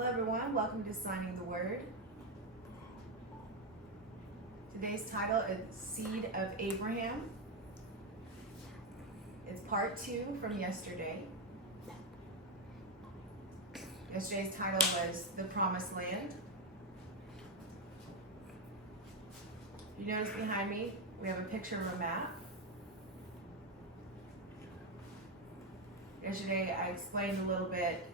Hello everyone, welcome to Signing the Word. Today's title is Seed of Abraham. It's part 2 from yesterday. Yesterday's title was The Promised Land. You notice behind me, we have a picture of a map. Yesterday I explained a little bit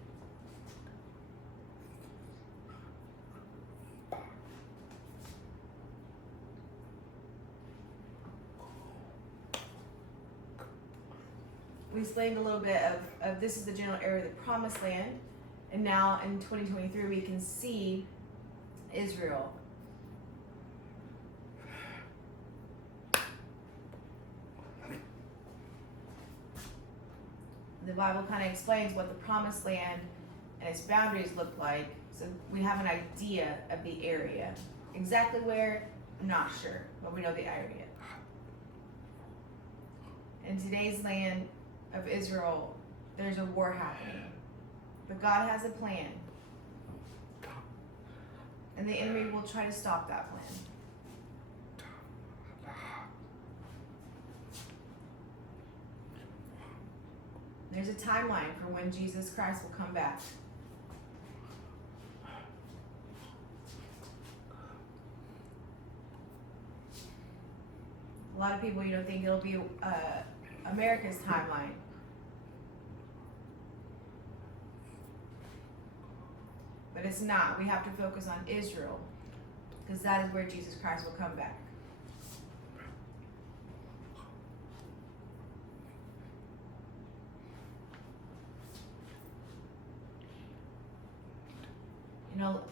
of this is the general area of the Promised Land, and now in 2023 we can see Israel. The Bible kind of explains what the Promised Land and its boundaries look like, so we have an idea of the area. Exactly where, I'm not sure, but we know the area. In today's land of Israel, there's a war happening, but God has a plan, and the enemy will try to stop that plan. There's a timeline for when Jesus Christ will come back. A lot of people, think it'll be America's timeline. But it's not. We have to focus on Israel, because that is where Jesus Christ will come back.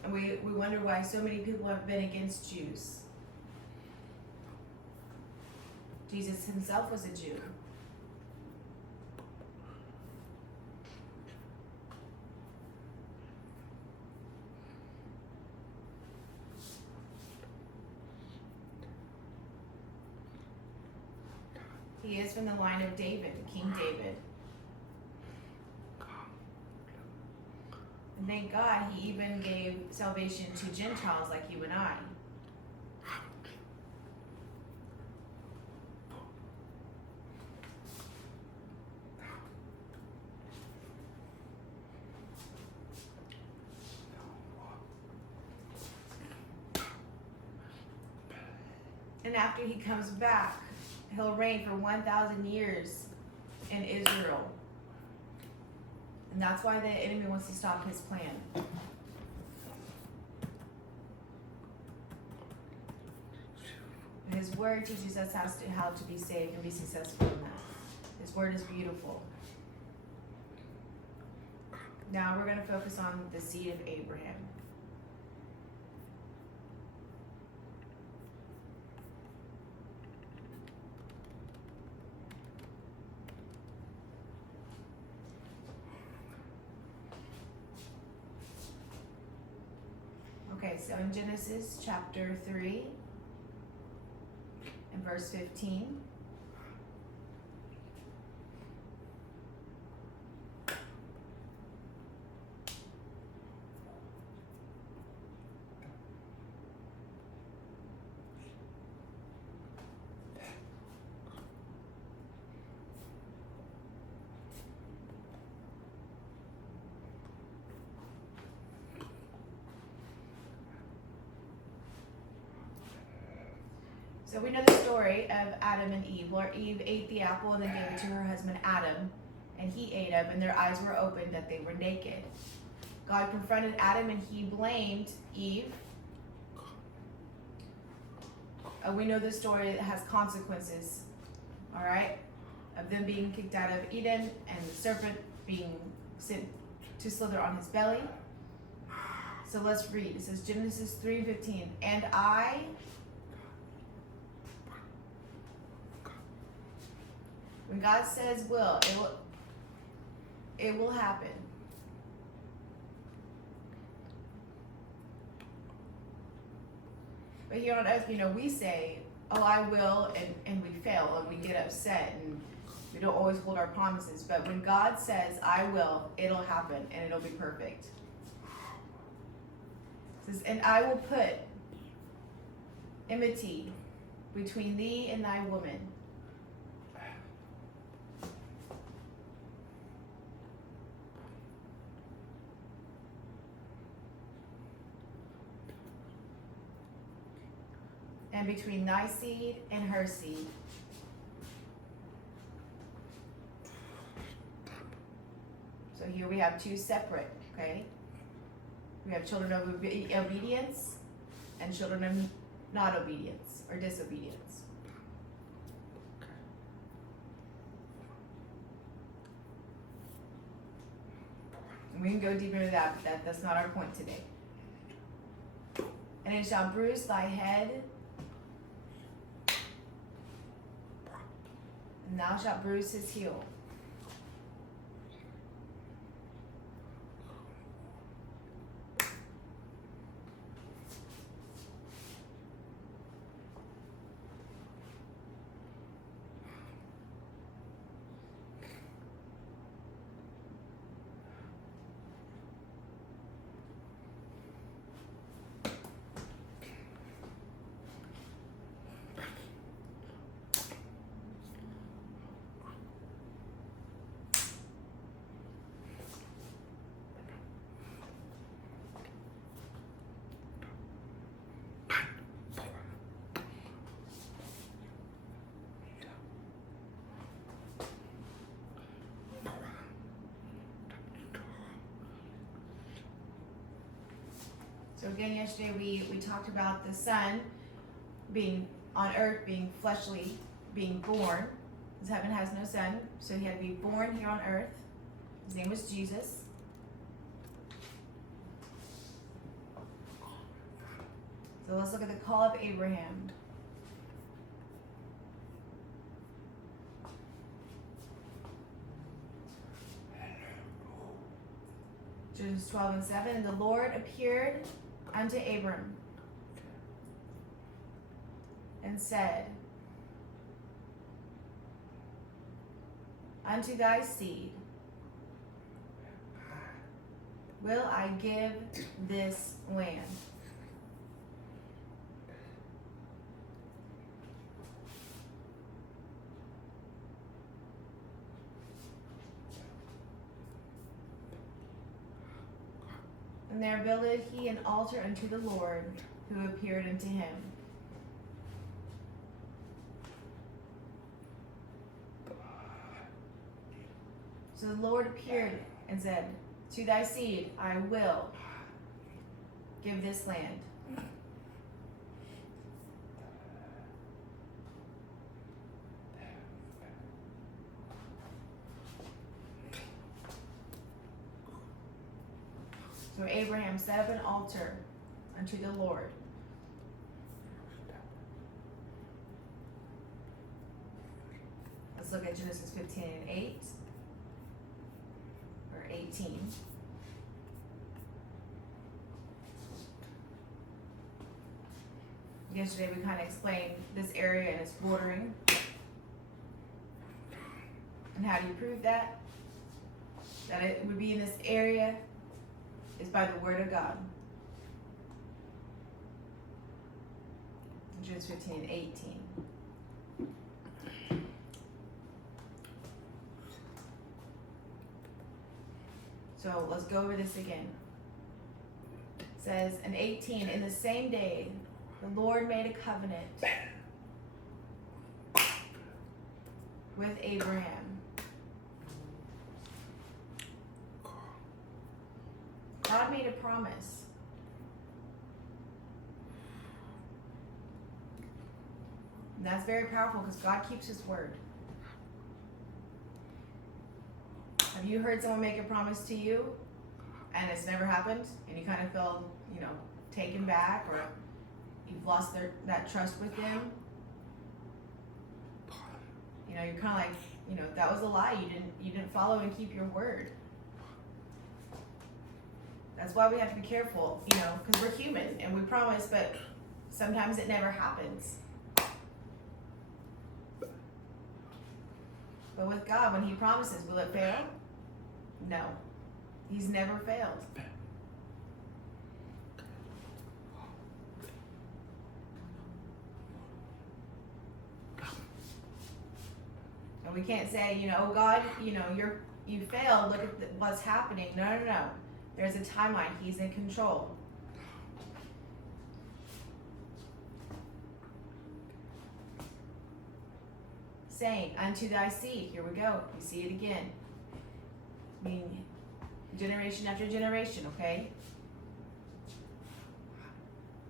And we wonder why so many people have been against Jews. Jesus himself was a Jew. He is from the line of David, King David. And thank God he even gave salvation to Gentiles like you and I. And after he comes back, he'll reign for 1,000 years in Israel. And that's why the enemy wants to stop his plan. His word teaches us how to be saved and be successful in that. His word is beautiful. Now we're going to focus on the seed of Abraham. Okay, so in Genesis chapter 3 and verse 15. So we know the story of Adam and Eve, where Eve ate the apple and then gave it to her husband Adam, and he ate them, and their eyes were opened that they were naked. God confronted Adam and he blamed Eve. We know the story has consequences, all right, of them being kicked out of Eden and the serpent being sent to slither on his belly. So let's read. It says Genesis 3:15, and when God says it will happen. But here on earth, we say, oh, I will, and we fail, and we get upset, and we don't always hold our promises. But when God says, I will, it'll happen, and it'll be perfect. It says, and I will put enmity between thee and thy woman. And between thy seed and her seed. So here we have two separate, okay? We have children of obedience and children of not obedience or disobedience. And we can go deeper into that, but that's not our point today. And it shall bruise thy head, and thou shalt bruise his heel. So again, yesterday we talked about the Son being on earth, being fleshly, being born, because heaven has no son, so he had to be born here on earth. His name was Jesus. So let's look at the call of Abraham. Genesis 12:7, and the Lord appeared unto Abram and said, unto thy seed will I give this land. And there builded he an altar unto the Lord, who appeared unto him. So the Lord appeared and said, to thy seed I will give this land. So Abraham set up an altar unto the Lord. Let's look at Genesis 15:8 or 18. Yesterday we kind of explained this area and its bordering. And how do you prove that? That it would be in this area is by the word of God. Genesis 15:18. So let's go over this again. It says in 18, in the same day, the Lord made a covenant with Abraham. God made a promise. And that's very powerful because God keeps his word. Have you heard someone make a promise to you and it's never happened and you kind of feel, taken back, or you've lost that trust with them? You're kind of like, that was a lie. You didn't follow and keep your word. That's why we have to be careful, because we're human and we promise, but sometimes it never happens. But with God, when he promises, will it fail? No. He's never failed. we can't say, oh God, you failed. Look at what's happening. No. There's a timeline. He's in control. Saying, unto thy seed. Here we go. We see it again. I mean, generation after generation, okay?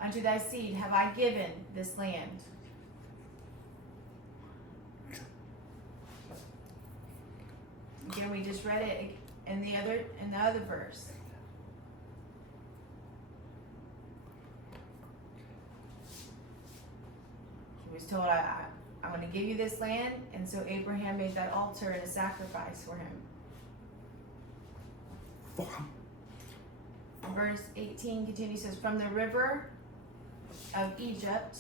Unto thy seed have I given this land. Again, we just read it in the other verse. He was told, I'm going to give you this land, and so Abraham made that altar and a sacrifice for him. Verse 18 continues, says, from the river of Egypt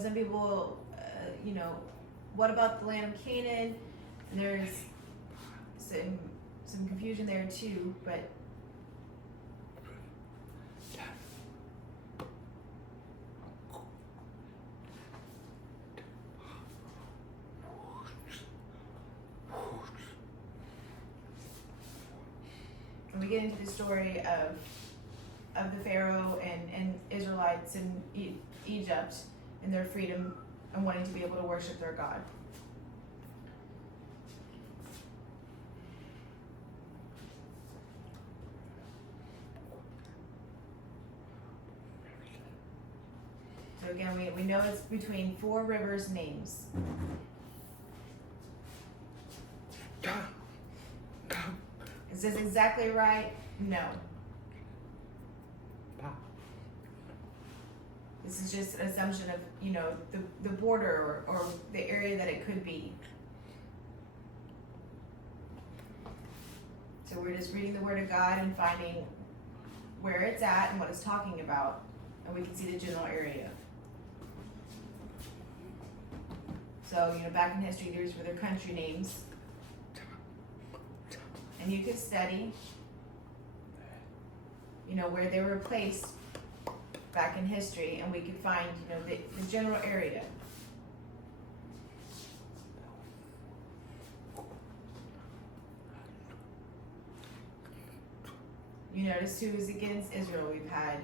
some people, what about the land of Canaan? There's some confusion there too, but when we get into the story of the Pharaoh and Israelites in Egypt, and their freedom and wanting to be able to worship their God. So again, we know it's between 4 rivers names. Is this exactly right? No. This is just an assumption of, the border or the area that it could be. So we're just reading the Word of God and finding where it's at and what it's talking about, and we can see the general area. So, back in history, these were their country names. And you could study, where they were placed back in history, and we could find, the general area. You notice who is against Israel. We've had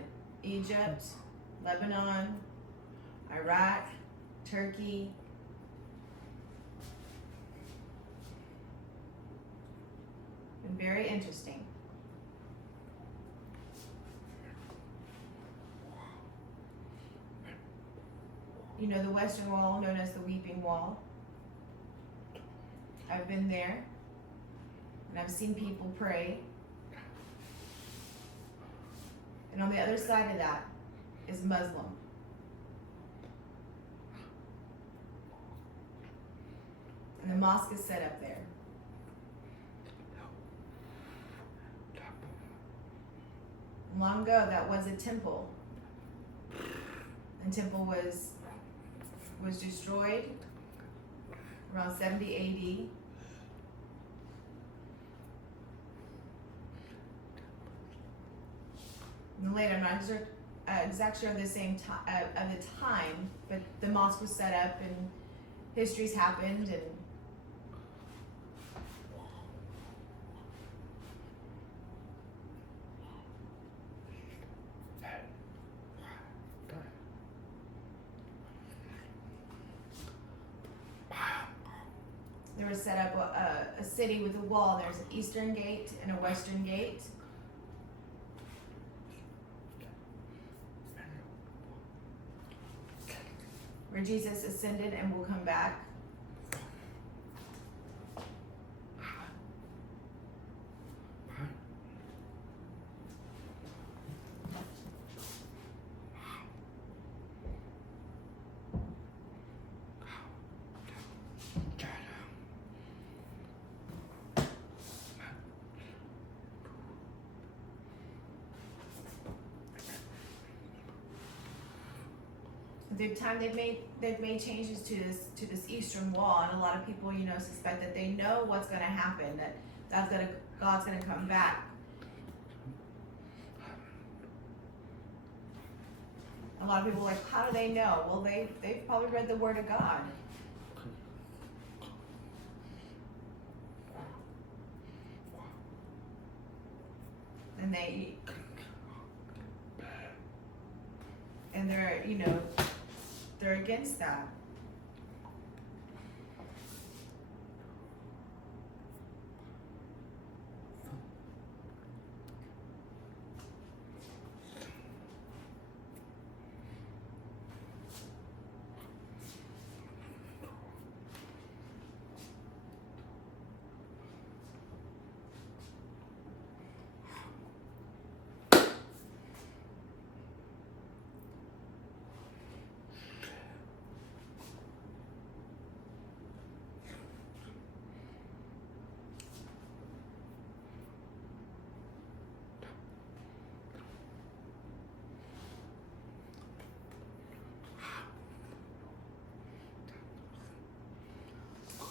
Egypt, Lebanon, Iraq, Turkey. Been very interesting. The Western Wall, known as the Weeping Wall. I've been there, and I've seen people pray. And on the other side of that is Muslim. And the mosque is set up there. Long ago, that was a temple. And temple was destroyed around 70 AD. And later, I'm not exactly sure of the same of the time, but the mosque was set up and history's happened, and there was set up a city with a wall. There's an eastern gate and a western gate. Where Jesus ascended and will come back. they've made changes to this eastern wall, and a lot of people, suspect that they know what's going to happen, that God's going to come back. A lot of people are like, how do they know? Well, they've probably read the Word of God. And they're against that.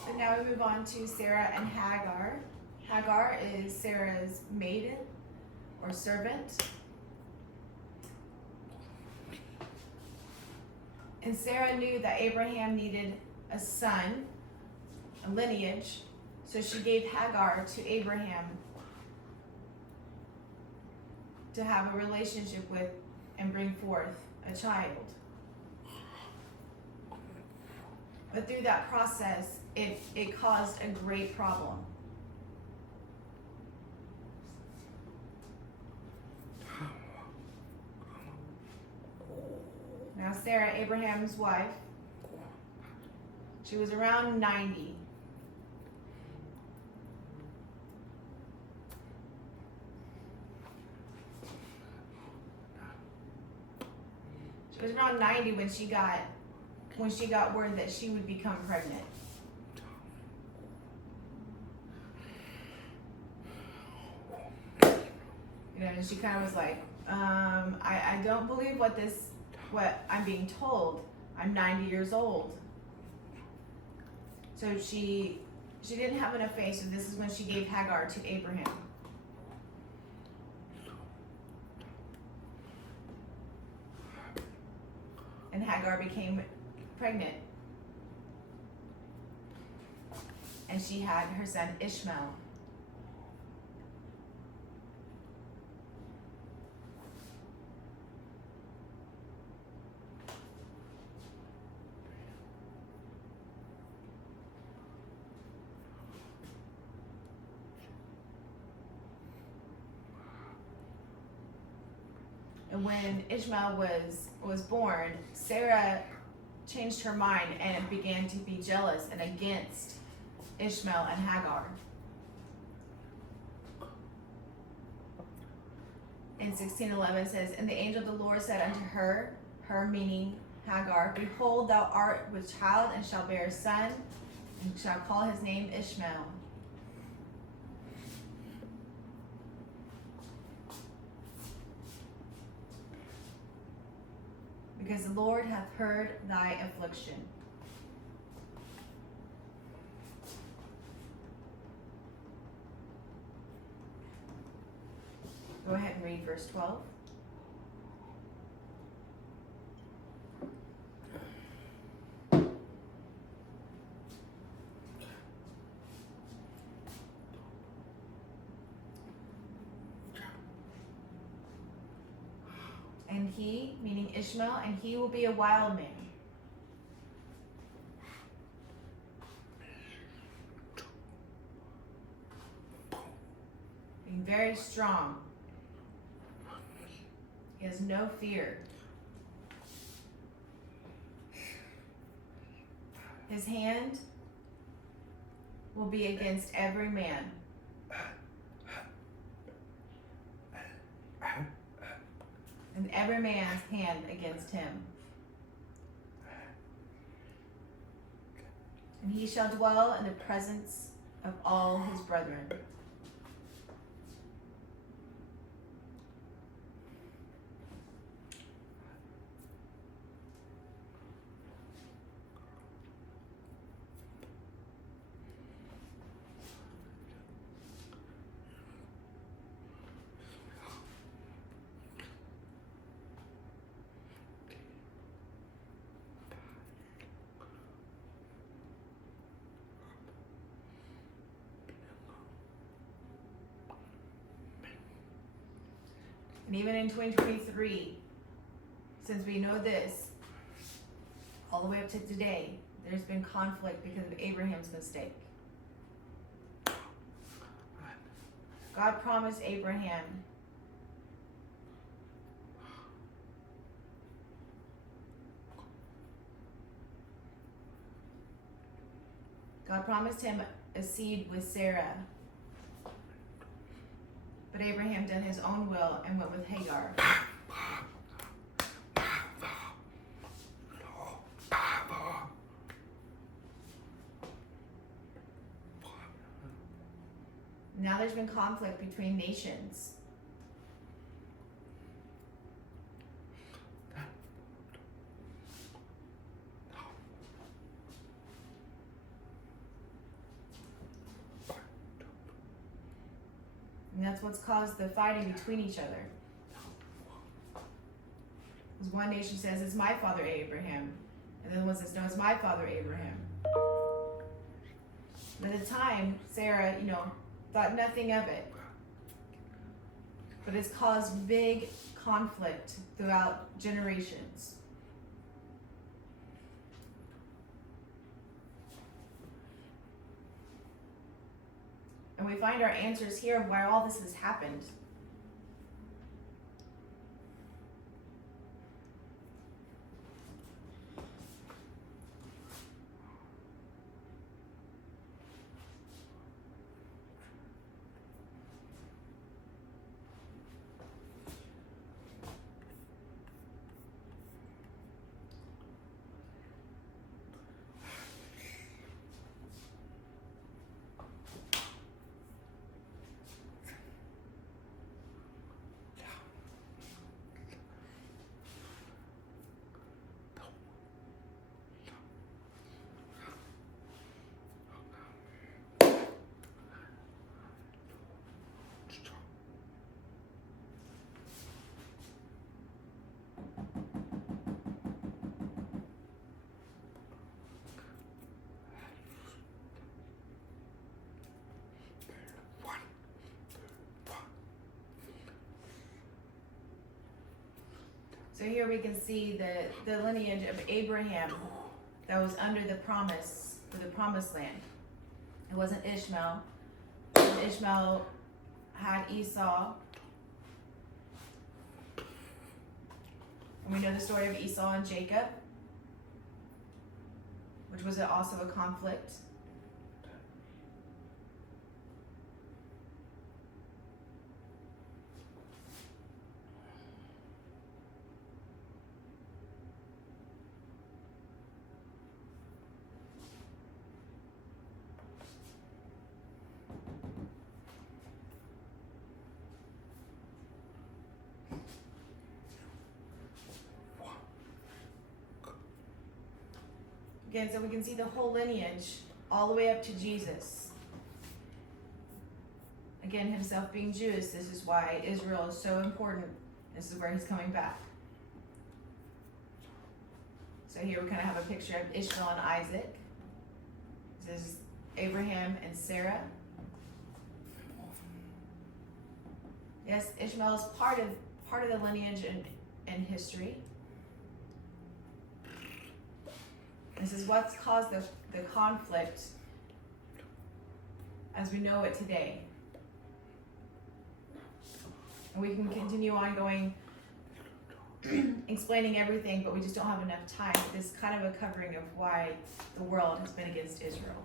So now we move on to Sarah and Hagar. Hagar is Sarah's maiden or servant. And Sarah knew that Abraham needed a son, a lineage, so she gave Hagar to Abraham to have a relationship with and bring forth a child. But through that process, it caused a great problem. Now Sarah, Abraham's wife, she was around 90. She was around 90 when she got word that she would become pregnant. And she kind of was like, I don't believe what I'm being told. I'm 90 years old. So she didn't have enough faith, so this is when she gave Hagar to Abraham. And Hagar became pregnant. And she had her son Ishmael. And when Ishmael was born, Sarah changed her mind and began to be jealous and against Ishmael and Hagar. In 16:11 says, and the angel of the Lord said unto her meaning Hagar, behold, thou art with child and shall bear a son, and shall call his name Ishmael. Because the Lord hath heard thy affliction. Go ahead and read verse 12. And he, meaning Ishmael, and he will be a wild man. Being very strong. He has no fear. His hand will be against every man. And every man's hand against him. And he shall dwell in the presence of all his brethren. And even in 2023, since we know this, all the way up to today, there's been conflict because of Abraham's mistake. God promised Abraham him a seed with Sarah. But Abraham did his own will and went with Hagar. Now there's been conflict between nations. And that's what's caused the fighting between each other. Because one nation says, it's my father Abraham. And then the one says, no, it's my father Abraham. And at the time, Sarah, thought nothing of it. But it's caused big conflict throughout generations. And we find our answers here of why all this has happened. So here we can see the lineage of Abraham that was under the promise, for the promised land. It wasn't Ishmael. Ishmael had Esau. And we know the story of Esau and Jacob, which was also a conflict. Again, so we can see the whole lineage all the way up to Jesus. Again, himself being Jewish, this is why Israel is so important. This is where he's coming back. So here we kind of have a picture of Ishmael and Isaac. This is Abraham and Sarah. Yes, Ishmael is part of the lineage and history. This is what's caused the conflict as we know it today. And we can continue on going, explaining everything, but we just don't have enough time. This is kind of a covering of why the world has been against Israel.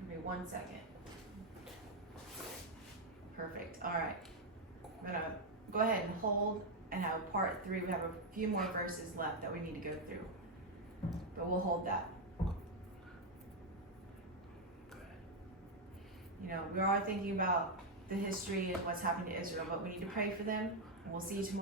Give me 1 second. Perfect. All right. I'm going to go ahead and hold and have part 3. We have a few more verses left that we need to go through. But we'll hold that. We are thinking about the history and what's happening to Israel, but we need to pray for them, and we'll see you tomorrow.